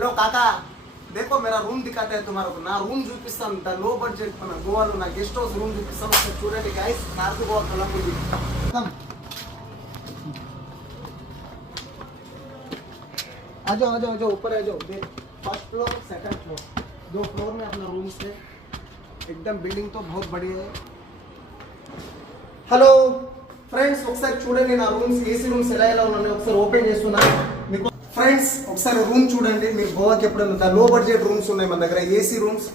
लो काका देखो मेरा रूम दिखाते हैं तुम्हारे को ना रूम చూపిస్తాను लो बजट మన గోవాలో నా గెస్ట్ హౌస్ రూమ్ చూపిస్తాను ఒకసారి చూడండి గైస్ నార్త్ గోవా కలంబుది आ जाओ ऊपर आ जाओ देख first floor second floor 2 floor में अपना रूम्स है एकदम बिल्डिंग तो बहुत बढ़िया है हेलो ఫ్రెండ్స్ ఒకసారి చూడండి నా రూమ్స్ ఏసీ రూమ్స్ ఎలా ఉన్నాయో ఒకసారి ఓపెన్ చేస్తున్నా మీకు ఫ్రెండ్స్ ఒకసారి రూమ్ చూడండి మీరు గోవాకి ఎప్పుడైనా లో బడ్జెట్ రూమ్స్ ఉన్నాయి మన దగ్గర ఏసీ రూమ్స్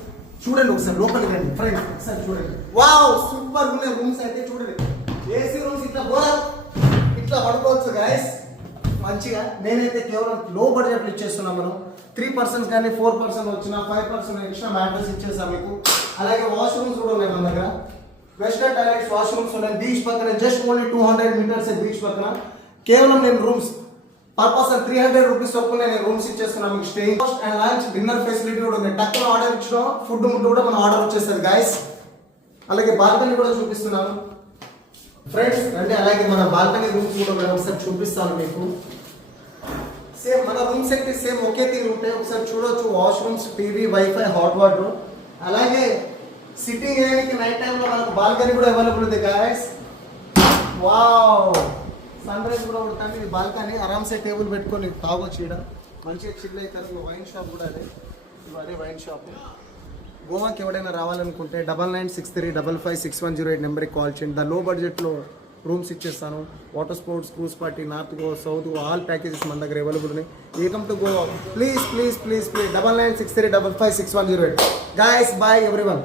చూడండి ఒకసారి లోపలికి రండి ఫ్రెండ్స్ ఒకసారి చూడండి వావ్ సూపర్ ఉన్నాయి రూమ్స్ అయితే చూడండి ఏసీ రూమ్స్ ఇట్లా పడుకోవచ్చు గైస్ మంచిగా నేనైతే కేవలం లో బడ్జెట్లో ఇచ్చేస్తున్నా మనం 3% కానీ 4% వచ్చినా 5% ఎక్స్ట్రా మ్యాట్రెస్ ఇచ్చేస్తాం మీకు అలాగే వాష్రూమ్స్ కూడా ఉన్నాయి మన దగ్గర వెస్టర్న్ టాయిలెట్స్ వాష్రూమ్స్ ఉన్నాయి బీచ్ పక్కన జస్ట్ ఓన్లీ 200 మీటర్స్ బీచ్ పక్కన కేవలం నేను రూమ్స్ పర్ పర్సన్ 300 రూపీస్ చొప్పున నేను రూమ్స్ ఇచ్చేస్తున్నా మీకు stay and lunch dinner facility కూడా ఉంది టక్కున ఆర్డర్ ఇచ్చినా ఫుడ్ కూడా మన ఆర్డర్ వచ్చేస్తుంది గైస్ అలాగే బాల్కనీ కూడా చూపిస్తున్నాను ఫ్రెండ్స్ అంటే అలాగే మన బాల్కనీ రూమ్స్ కూడా నేను ఒకసారి చూపిస్తాను మీకు సేమ్ మన రూమ్స్ అయితే సేమ్ ఒకే తీరు ఉంటాయి ఒకసారి చూడొచ్చు washrooms TV wifi hot water అలాగే సిట్టింగ్ ఏరియాకి నైట్ టైంలో మనకు బాల్కనీ కూడా అవైలబుల్ ఉంది గాయస్ వావ్ సన్ రైజ్ కూడా ఉంటుంది ఇది బాల్కనీ ఆరామ్సే టేబుల్ పెట్టుకొని తాగొచ్చు ఇక్కడ మంచిగా చిల్ అవుతారు వైన్ షాప్ కూడా అదే అదే వైన్ షాప్ గోవాకి ఎవడైనా రావాలనుకుంటే 9963556108 నెంబర్కి కాల్ చేయండి ద లో బడ్జెట్లో రూమ్స్ ఇచ్చేస్తాను water sports cruise party north Goa south Goa all packages మన దగ్గర అవైలబుల్ ఉన్నాయి welcome to Goa please 9963556108 guys bye everyone.